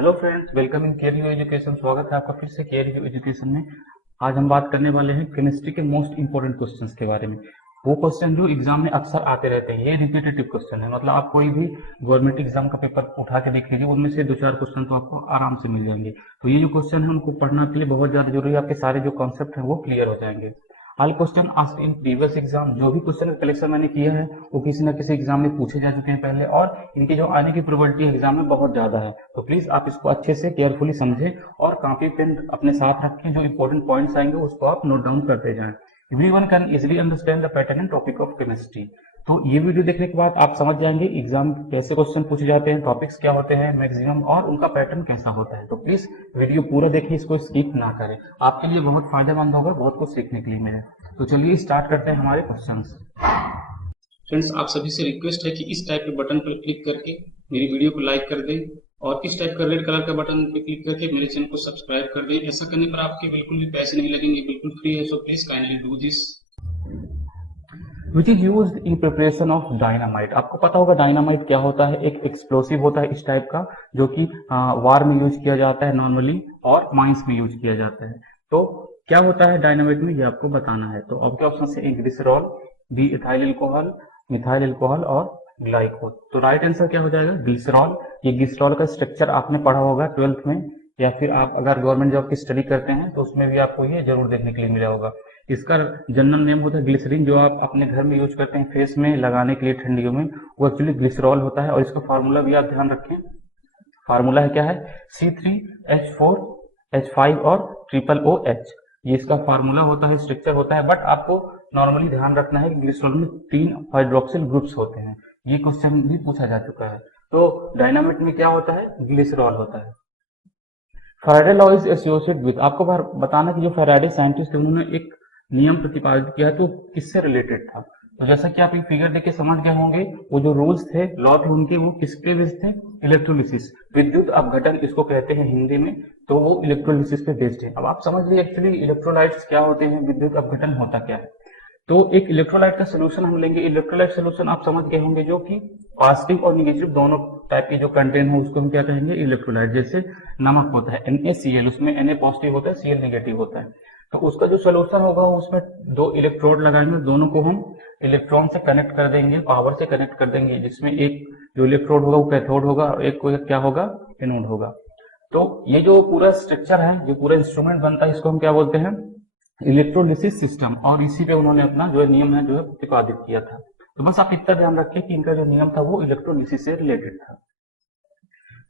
Hello friends, welcome in care you education. स्वागत है आपका फिर से केयर यू एजुकेशन में। आज हम बात करने वाले हैं केमिस्ट्री के मोस्ट इंपोर्टेंट क्वेश्चंस के बारे में। वो क्वेश्चन जो एग्जाम में अक्सर आते रहते हैं, ये रिपीटेटिव क्वेश्चन है। मतलब आप कोई भी गवर्नमेंट एग्जाम का पेपर उठा के देख लीजिए, उनमें से दो चार क्वेश्चन तो आपको आराम से मिल जाएंगे। तो ये जो क्वेश्चन है उनको पढ़ना के लिए बहुत ज्यादा जरूरी है, आपके सारे जो कॉन्सेप्ट है वो क्लियर हो जाएंगे। All question asked in previous exam, जो भी क्वेश्चन का कलेक्शन मैंने किया है वो किसी ना किसी एग्जाम में पूछे जा चुके हैं पहले, और इनकी जो आने की प्रोबेबिलिटी एग्जाम में बहुत ज्यादा है। तो प्लीज आप इसको अच्छे से केयरफुली समझें और कॉपी पेन अपने साथ रखें। जो इंपॉर्टेंट पॉइंट्स आएंगे उसको आप नोट डाउन करते जाएं। Everyone can easily understand the pattern and topic of chemistry. तो ये वीडियो देखने के बाद आप समझ जाएंगे एग्जाम कैसे क्वेश्चन पूछे जाते हैं, टॉपिक्स क्या होते हैं मैक्सिमम, और उनका पैटर्न कैसा होता है। तो प्लीज वीडियो पूरा देखिए, इसको स्किप ना करें। आपके लिए बहुत फायदेमंद होगा, बहुत कुछ सीखने के लिए मिले। तो चलिए स्टार्ट करते हैं हमारे क्वेश्चंस। फ्रेंड्स, आप सभी से रिक्वेस्ट है कि इस टाइप के बटन पर क्लिक करके मेरी वीडियो को लाइक कर दें और इस टाइप का रेड कलर का बटन पर क्लिक करके मेरे चैनल को सब्सक्राइब कर दें। ऐसा करने पर आपके बिल्कुल भी पैसे नहीं लगेंगे, बिल्कुल फ्री है। So please kindly do this. Which is use in preparation of dynamite. आपको पता होगा डायनामाइट क्या होता है। एक एक्सप्लोसिव होता है इस टाइप का, जो कि वार में यूज किया जाता है नॉर्मली, और माइंस में यूज किया जाता है। तो क्या होता है डायनामाइट में, ये आपको बताना है। तो आपके ऑप्शन है glycerol, B ethyl alcohol, methyl alcohol और ग्लाइकोल। तो राइट आंसर क्या हो जाएगा, ग्लिसरॉल। ये ग्लिसरॉल का स्ट्रक्चर आपने पढ़ा होगा 12th में, या फिर आप अगर गवर्नमेंट जॉब की स्टडी करते हैं तो उसमें भी आपको ये जरूर देखने के लिए मिला होगा। इसका जनरल नेम होता है ग्लिसरीन। जो आप अपने घर में यूज करते हैं फेस में लगाने के लिए ठंडियों में, वो एक्चुअली ग्लिसरॉल होता है। और इसका फार्मूला भी आप ध्यान रखें। फार्मूला है क्या है, C3H4H5 और OOH। ये इसका फार्मूला होता है, स्ट्रक्चर होता है। बट आपको नॉर्मली ध्यान रखना है कि ग्लिसरॉल में 3 हाइड्रोक्सिल ग्रुप्स होते हैं। ये क्वेश्चन भी पूछा जा चुका है। तो डायनामाइट में क्या होता है, ग्लिसरॉल होता है। Faraday law is associated with. आपको बताना कि जो फैराडे साइंटिस्ट थे उन्होंने एक नियम प्रतिपादित किया है, तो किससे रिलेटेड था। तो जैसा कि आप ये फिगर देख के समझ गए होंगे, वो जो रूल्स थे, लॉ थे उनके, वो किसके बेस्ड थे, इलेक्ट्रोलिसिस, विद्युत अपघटन इसको कहते हैं हिंदी में। तो वो इलेक्ट्रोलिसिस पे बेस्ड है। अब आप समझ लीजिए एक्चुअली इलेक्ट्रोलाइट्स क्या होते हैं, विद्युत अपघटन होता क्या है। तो एक इलेक्ट्रोलाइट का सोल्यूशन हम लेंगे। इलेक्ट्रोलाइट सोल्यूशन आप समझ गए होंगे, जो कि पॉजिटिव और नेगेटिव दोनों टाइप के जो कंटेंट है उसको हम क्या कहेंगे, इलेक्ट्रोलाइट। जैसे नमक होता है NaCl, उसमें Na पॉजिटिव होता है, Cl नेगेटिव होता है। तो उसका जो सोल्यूशन होगा उसमें 2 इलेक्ट्रोड लगाएंगे, दोनों को हम इलेक्ट्रॉन से कनेक्ट कर देंगे, पावर से कनेक्ट कर देंगे, जिसमें एक जो इलेक्ट्रोड होगा वो कैथोड होगा और एक को क्या होगा, एनोड होगा। तो ये जो पूरा स्ट्रक्चर है, जो पूरा इंस्ट्रूमेंट बनता है, इसको हम क्या बोलते हैं, इलेक्ट्रोलिसिस सिस्टम। और इसी पे उन्होंने अपना जो नियम है जो है प्रतिपादित किया था। तो बस आप इतना ध्यान रखिए कि इनका जो नियम था वो इलेक्ट्रोलिसिस से रिलेटेड था।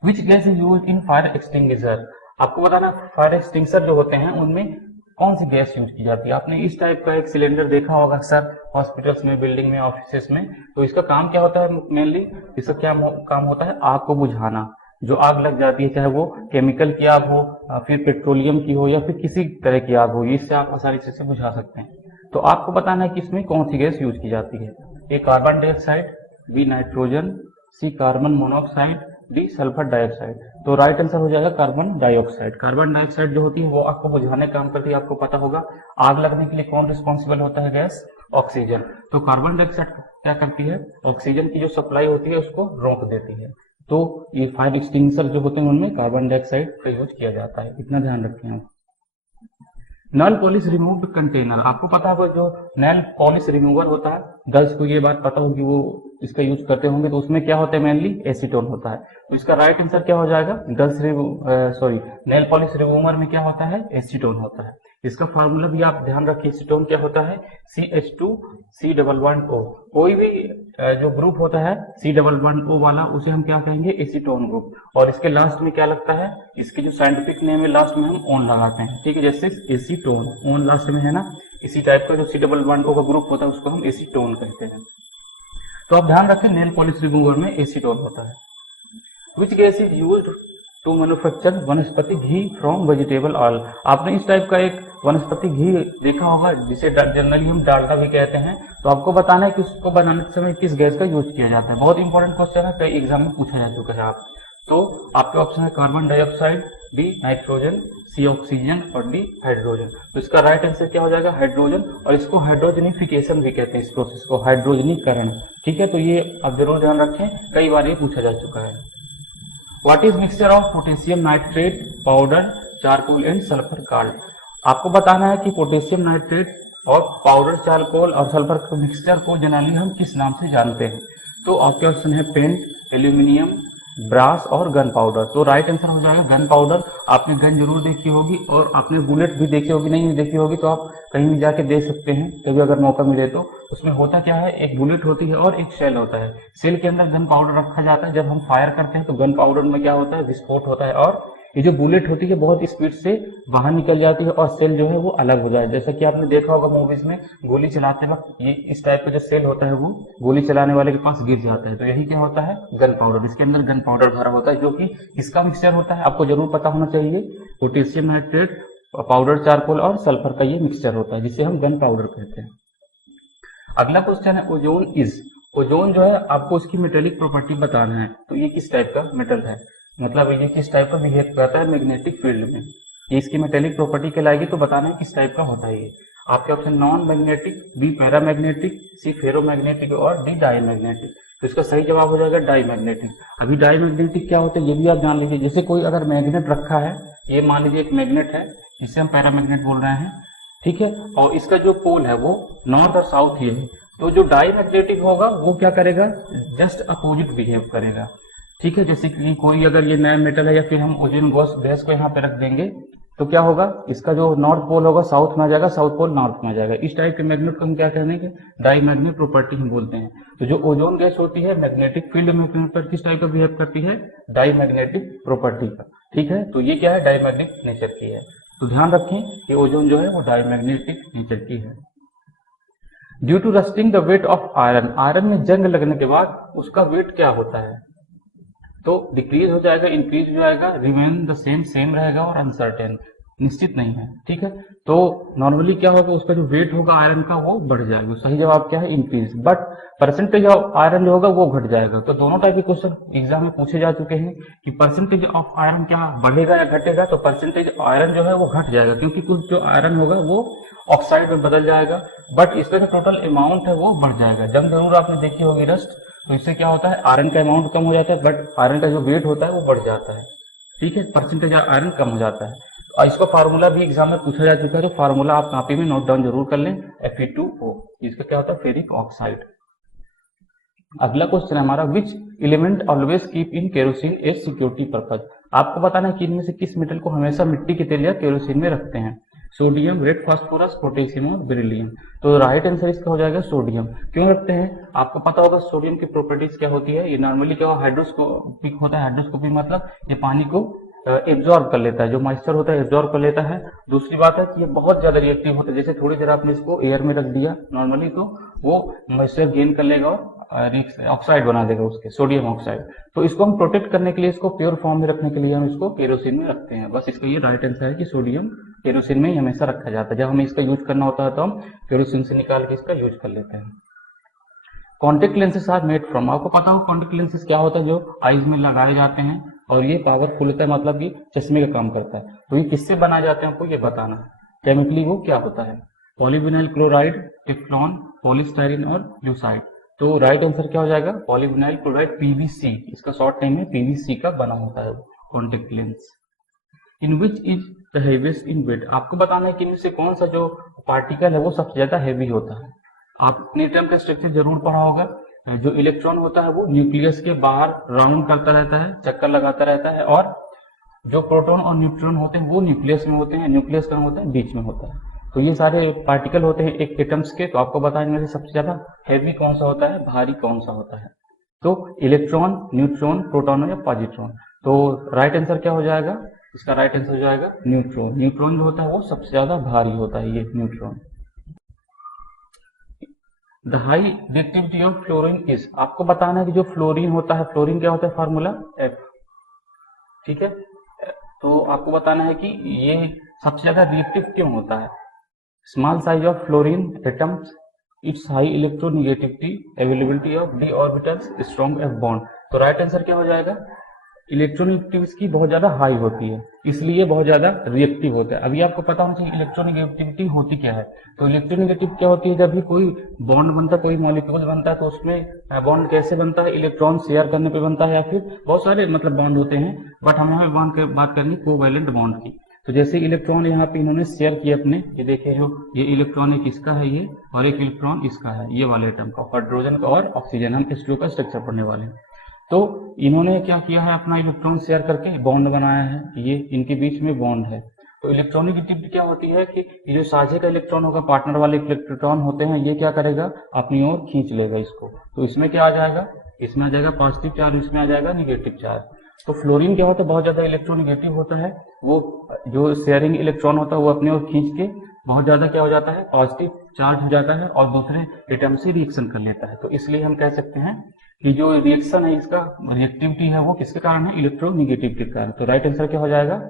विच gas is use in fire extinguisher. आपको बताना फायर एक्सटिंग्विशर जो होते हैं उनमें कौन सी गैस यूज की जाती है। आपने इस टाइप का एक सिलेंडर देखा होगा अक्सर हॉस्पिटल्स में, बिल्डिंग में, ऑफिस में। तो इसका काम क्या होता है, मेनली इसका क्या काम होता है, आग को बुझाना। जो आग लग जाती है, चाहे वो केमिकल की आग हो, फिर पेट्रोलियम की हो, या फिर किसी तरह की आग हो, इससे आप आसानी से बुझा सकते हैं। तो आपको बताना है कि इसमें कौन सी गैस यूज की जाती है। A carbon dioxide, B nitrogen, C carbon monoxide, D sulphur dioxide. तो राइट आंसर हो जाएगा कार्बन डाइऑक्साइड। कार्बन डाइऑक्साइड जो होती है वो आपको बुझाने का काम करती है। आपको पता होगा आग लगने के लिए कौन रिस्पॉन्सिबल होता है, गैस, ऑक्सीजन। तो कार्बन डाइऑक्साइड क्या करती है, ऑक्सीजन की जो सप्लाई होती है उसको रोक देती है। तो ये फायर एक्सटिंग्विशर जो होते हैं उनमें कार्बन डाइऑक्साइड का यूज किया जाता है, इतना ध्यान रखें आप। नल पॉलिश रिमूव्ड कंटेनर। आपको पता होगा जो नेल पॉलिश रिमूवर होता है, गर्ल्स को ये बात पता होगी, वो इसका यूज करते होंगे। तो उसमें क्या होता है, मेनली एसीटोन होता है। तो इसका राइट आंसर क्या हो जाएगा, नेल पॉलिश रिमूवर में क्या होता है, एसीटोन होता है। इसका फार्मूला भी आप ध्यान रखिए, एसीटोन क्या होता है, CH2C11O। कोई भी जो ग्रुप होता है C11O वाला, उसे हम क्या कहेंगे, एसीटोन ग्रुप। और इसके लास्ट में क्या लगता है, इसके जो साइंटिफिक नेम है लास्ट में हम ओन लगाते हैं, ठीक है। जैसे एसीटोन, ओन लास्ट में है ना, इसी टाइप का जो C11O का ग्रुप होता है उसको हम एसीटोन कहते हैं। तो आप ध्यान रखें नेल पॉलिश रिमूवर में एसीटोन होता है। Which gas is used to manufacture vanaspati ghee from vegetable oil. आपने इस टाइप का एक वनस्पति घी देखा होगा, जिसे जनरली हम डालडा भी कहते हैं। तो आपको बताना है कि उसको बनाने के समय किस गैस का यूज किया जाता है। बहुत इंपॉर्टेंट क्वेश्चन है, कई एग्जाम में पूछा जा चुका है आप। तो आपके ऑप्शन है कार्बन डाइऑक्साइड, बी नाइट्रोजन, सी ऑक्सीजन और डी हाइड्रोजन। तो इसका राइट आंसर क्या हो जाएगा, हाइड्रोजन। और इसको हाइड्रोजनिफिकेशन भी कहते हैं, इस प्रोसेस को हाइड्रोजनीकरण, ठीक है। तो ये आप जरूर ध्यान रखें, कई बार ये पूछा जा चुका है। What is mixture of potassium nitrate powder charcoal and sulphur card. आपको बताना है कि पोटेशियम नाइट्रेट और पाउडर चारकोल और सल्फर के मिक्सचर को जनरली हम किस नाम से जानते हैं। तो आपके ऑप्शन है पेंट, एल्यूमिनियम, ब्रास और गन पाउडर। तो राइट आंसर हो जाएगा गन पाउडर। आपने गन जरूर देखी होगी और आपने बुलेट भी देखी होगी, नहीं देखी होगी तो आप कहीं भी जाके देख सकते हैं कभी अगर मौका मिले तो। उसमें होता क्या है, एक बुलेट होती है और एक शेल होता है। शेल के अंदर गन पाउडर रखा जाता है, जब हम फायर करते हैं तो गन पाउडर में क्या होता है, विस्फोट होता है और ये जो बुलेट होती है बहुत स्पीड से बाहर निकल जाती है और सेल जो है वो अलग हो जाए। जैसा कि आपने देखा होगा मूवीज में गोली चलाते वक्त ये इस टाइप का जो सेल होता है वो गोली चलाने वाले के पास गिर जाता है। तो यही क्या होता है, गन पाउडर। इसके अंदर गन पाउडर भरा होता है जो कि इसका मिक्सचर होता है, आपको जरूर पता होना चाहिए। पोटेशियम नाइट्रेट, पाउडर चारकोल और सल्फर का ये मिक्सचर होता है जिसे हम गन पाउडर कहते हैं। अगला क्वेश्चन है ओजोन इज। ओजोन जो है आपको उसकी मेटेलिक प्रॉपर्टी बताना है। तो ये किस टाइप का मेटल है, मतलब ये किस टाइप का बिहेव करता है मैग्नेटिक फील्ड में, ये इसकी मेटेलिक प्रॉपर्टी कहलाएगी। तो बताना है किस टाइप का होता है ये। आपके option non magnetic, B paramagnetic, C ferromagnetic और डी डाईमैग्नेटिक। तो इसका सही जवाब हो जाएगा डाईमैग्नेटिक। अभी डाईमैग्नेटिक क्या होता है ये भी आप जान लीजिए। जैसे कोई अगर मैग्नेट रखा है, ये मान लीजिए एक मैग्नेट है, इसे हम पैरामैग्नेट बोल रहे हैं, ठीक है, और इसका जो पोल है वो नॉर्थ और साउथ ही है। तो जो डाईमैग्नेटिक होगा वो क्या करेगा, जस्ट अपोजिट बिहेव करेगा, ठीक है। जैसे कि कोई अगर ये नया मेटल है या फिर हम ओजोन गैस को यहाँ पे रख देंगे तो क्या होगा, इसका जो नॉर्थ पोल होगा साउथ में आ जाएगा, साउथ पोल नॉर्थ में आ जाएगा। इस टाइप के मैग्नेट को हम क्या कहेंगे, डाईमैग्नेट प्रॉपर्टी हम बोलते हैं। तो जो ओजोन गैस होती है मैग्नेटिक फील्ड में पर किस टाइप का बिहेव करती है, डाईमैग्नेटिक प्रॉपर्टी का, ठीक है। तो ये क्या है, डाईमैग्नेटिक नेचर की है। तो ध्यान रखें कि ओजोन जो है वो डाईमैग्नेटिक नेचर की है। Due to rusting the weight of iron, iron में जंग लगने के बाद उसका वेट क्या होता है, तो डिक्रीज हो जाएगा, इंक्रीज हो जाएगा, रिमेन द सेम, सेम रहेगा और अनसर्टेन, निश्चित नहीं है, ठीक है। तो नॉर्मली क्या होगा, उसका जो वेट होगा आयरन का वो बढ़ जाएगा। सही जवाब क्या है, increase. But percentage of iron जो होगा वो घट जाएगा। तो दोनों टाइप के क्वेश्चन एग्जाम में पूछे जा चुके हैं कि परसेंटेज ऑफ आयरन क्या बढ़ेगा या घटेगा। तो परसेंटेज आयरन जो है वो घट जाएगा क्योंकि कुछ जो आयरन होगा वो ऑक्साइड में बदल जाएगा, बट इसका जो टोटल अमाउंट है वो बढ़ जाएगा। जब जरूर आपने देखी होगी रस्ट, तो इससे क्या होता है, आयरन का अमाउंट कम हो जाता है बट आयरन का जो वेट होता है वो बढ़ जाता है, ठीक है, परसेंटेज आयरन कम हो जाता है। और इसका फार्मूला भी एग्जाम में पूछा जा चुका है, तो फार्मूला आप कॉपी में नोट डाउन जरूर कर लें, Fe2O। इसका क्या होता है, फेरिक ऑक्साइड। अगला क्वेश्चन है हमारा, which element always keep in kerosene as security purpose. आपको बताना है कि इनमें से किस मेटल को हमेशा मिट्टी के तेल या केरोसिन में रखते हैं। सोडियम, रेड फास्फोरस, पोटेशियम और बेरिलियम। तो राइट आंसर इसका हो जाएगा सोडियम। क्यों रखते हैं, आपको पता होगा सोडियम की प्रॉपर्टीज क्या होती है। ये नॉर्मली क्या हाइड्रोस्कोपिक होता है, हाइड्रोस्कोपी मतलब ये पानी को एब्जॉर्ब कर लेता है, जो मॉइस्चर होता है एब्जॉर्ब कर लेता है। दूसरी बात है कि ये बहुत ज्यादा रिएक्टिव होता है। जैसे थोड़ी देर आपने इसको एयर में रख दिया नॉर्मली तो वो मॉइस्चर गेन कर लेगा और ऑक्साइड बना देगा उसके, सोडियम ऑक्साइड। तो इसको हम प्रोटेक्ट करने के लिए, इसको प्योर फॉर्म में रखने के लिए हम इसको केरोसिन में रखते हैं। बस इसका ये राइट आंसर है कि सोडियम केरोसिन में ही हमेशा रखा जाता है। जब हमें इसका यूज करना होता है तो हम केरोसिन से निकाल के इसका यूज कर लेते हैं। Contact lenses are made from, आपको पता हो कॉन्टेक्ट लेंसेज क्या होता है, जो आईज में लगाए जाते हैं और ये पावरफुल होता है, मतलब कि चश्मे का काम करता है। तो ये किससे बनाए जाते हैं आपको ये बताना है, केमिकली वो क्या होता है। पॉलीविनाइल क्लोराइड, टेफ्लॉन, पॉलीस्टाइरिन और ल्यूसाइड। तो राइट आंसर क्या हो जाएगा, पॉलीविनाइल क्लोराइड, पीवीसी, इसका शॉर्ट नेम है, पीवीसी का बना होता है contact lens. In which is the heaviest in weight, आपको बताना है कि इनमें से कौन सा जो पार्टिकल है वो सबसे ज्यादा हैवी होता है। आपने एटम का स्ट्रक्चर जरूर पढ़ा होगा। जो इलेक्ट्रॉन होता है वो न्यूक्लियस के बाहर राउंड करता रहता है, चक्कर लगाता रहता है, और जो प्रोटॉन और न्यूट्रॉन होते हैं वो न्यूक्लियस में होते हैं। न्यूक्लियस कहाँ होता है, बीच में होता है। तो ये सारे पार्टिकल होते हैं एक एटम्स के। तो आपको बताने में से सबसे ज्यादा हैवी कौन सा होता है, भारी कौन सा होता है। तो इलेक्ट्रॉन, न्यूट्रॉन, प्रोटॉन या पॉजिट्रॉन। तो राइट आंसर क्या हो जाएगा, इसका राइट आंसर हो जाएगा न्यूट्रॉन। न्यूट्रॉन जो होता है वो सबसे ज्यादा भारी होता है, ये neutron. The high reactivity of fluorine is, आपको बताना है कि जो फ्लोरीन होता है, फ्लोरीन क्या होता है, फार्मूला F, ठीक है। तो आपको बताना है कि ये सबसे ज्यादा रिएक्टिव क्यों होता है। Small size of fluorine atoms, it's high electronegativity, availability of D orbitals, strong F bond. तो राइट आंसर क्या हो जाएगा, इलेक्ट्रोनेगेटिव इसकी बहुत ज्यादा हाई होती है, इसलिए बहुत ज्यादा रिएक्टिव होता है। अभी आपको पता होना चाहिए इलेक्ट्रोनेगेटिविटी होती क्या है। तो इलेक्ट्रोनेगेटिव क्या होती है, जब भी कोई बॉन्ड बनता है, कोई मॉलिक्यूल बनता है, तो उसमें बॉन्ड कैसे बनता है, इलेक्ट्रॉन शेयर करने पे बनता है, या फिर बहुत सारे मतलब बॉन्ड होते हैं, बट हम यहाँ बॉन्ड की बात करेंगे कोवैलेंट बॉन्ड की। तो जैसे इलेक्ट्रॉन यहाँ पे इन्होंने शेयर किए अपने, ये देखिए जो ये इलेक्ट्रॉन एक इसका है ये, और एक इलेक्ट्रॉन इसका है, ये वाले एटम का, हाइड्रोजन का और ऑक्सीजन, हम H2O का स्ट्रक्चर पढ़ने वाले हैं। तो इन्होंने क्या किया है, अपना इलेक्ट्रॉन शेयर करके बॉन्ड बनाया है, ये इनके बीच में बॉन्ड है। तो इलेक्ट्रोनेगेटिविटी क्या होती है कि ये जो साझे का इलेक्ट्रॉन होगा, पार्टनर वाले इलेक्ट्रॉन होते हैं, ये क्या करेगा, अपनी ओर खींच लेगा इसको। तो इसमें क्या आ जाएगा, इसमें आ जाएगा पॉजिटिव चार्ज, इसमें आ जाएगा निगेटिव चार्ज। तो फ्लोरीन क्या होता है, बहुत ज्यादा इलेक्ट्रोनेगेटिव होता है, वो जो शेयरिंग इलेक्ट्रॉन होता है वो अपनी ओर खींच के बहुत ज्यादा क्या हो जाता है, पॉजिटिव चार्ज हो जाता है और दूसरे एटम से रिएक्शन कर लेता है। तो इसलिए हम कह सकते हैं कि जो रिएक्शन है, इसका रिएक्टिविटी है, वो किसके कारण है, इलेक्ट्रोनेगेटिव के कारण। तो राइट आंसर क्या हो जाएगा,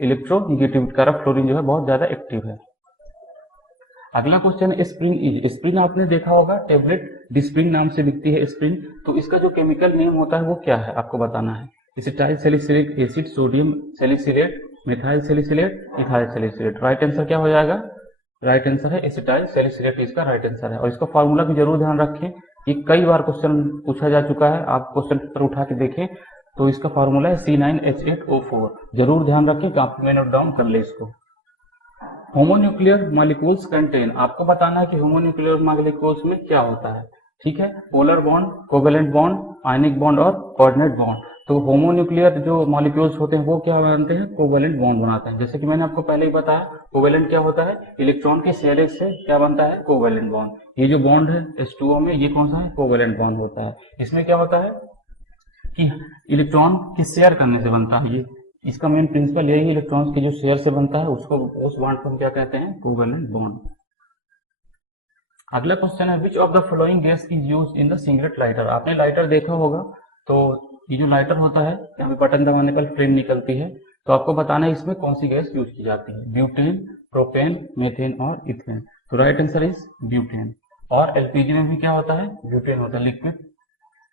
इलेक्ट्रोनेगेटिव कारण फ्लोरीन जो है बहुत ज्यादा एक्टिव है। अगला क्वेश्चन है स्प्रिंग। स्प्रिंग आपने देखा होगा, टेबलेट डिस्प्रिंग नाम से बिकती है स्प्रिंग। तो इसका जो केमिकल नेम होता है वो क्या है, आपको बताना है। Acetyl salicylic acid, sodium salicylate, methyl salicylate, ethyl salicylate. Right answer क्या हो जाएगा, राइट आंसर है एसिटाइल सैलिसिलेट, इसका राइट आंसर है। और इसका फॉर्मूला भी जरूर ध्यान रखें, ये कई बार क्वेश्चन पूछा जा चुका है, आप क्वेश्चन पेपर उठा के देखें। तो इसका फॉर्मूला है C9H8O4, जरूर ध्यान रखें, कॉपी में नोट डाउन कर ले इसको। होमोन्यूक्लियर मॉलिक्यूल्स कंटेन, आपको बताना है कि होमोन्यूक्लियर मॉलिक्यूल्स में क्या होता है, ठीक है। Polar bond, covalent bond, ionic bond और कोऑर्डिनेट बॉन्ड। तो होमोन्यूक्लियर जो मॉलिक्यूल्स होते हैं वो क्या बनाते हैं, कोवेलेंट बॉन्ड बनाते हैं। जैसे कि मैंने आपको पहले ही बताया, कोवेलेंट क्या होता है, इलेक्ट्रॉन के शेयरिंग से क्या बनता है, कोवेलेंट बॉन्ड। ये जो बॉन्ड है H2O में, ये कौन सा है, कोवेलेंट बॉन्ड होता है। इसमें क्या होता है कि इलेक्ट्रॉन के शेयर करने से बनता है, ये इसका मेन प्रिंसिपल यही है, इलेक्ट्रॉन्स के जो शेयर से बनता है उसको, उस बॉन्ड को हम क्या कहते हैं, कोवेलेंट बॉन्ड। अगला क्वेश्चन है which of the following gas is used in the cigarette lighter. आपने लाइटर देखा होगा, तो ये जो लाइटर होता है, यहाँ पे बटन दबाने पर फ्लेम निकलती है। तो आपको बताना है इसमें कौन सी गैस यूज की जाती है, ब्यूटेन, प्रोपेन, मेथेन और इथेन। तो राइट आंसर इज ब्यूटेन। और एलपीजी में भी क्या होता है, ब्यूटेन होता है। लिक्विड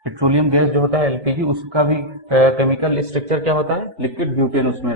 पेट्रोलियम गैस जो होता है एलपीजी, उसका भी केमिकल स्ट्रक्चर क्या होता है, लिक्विड ब्यूटेन उसमें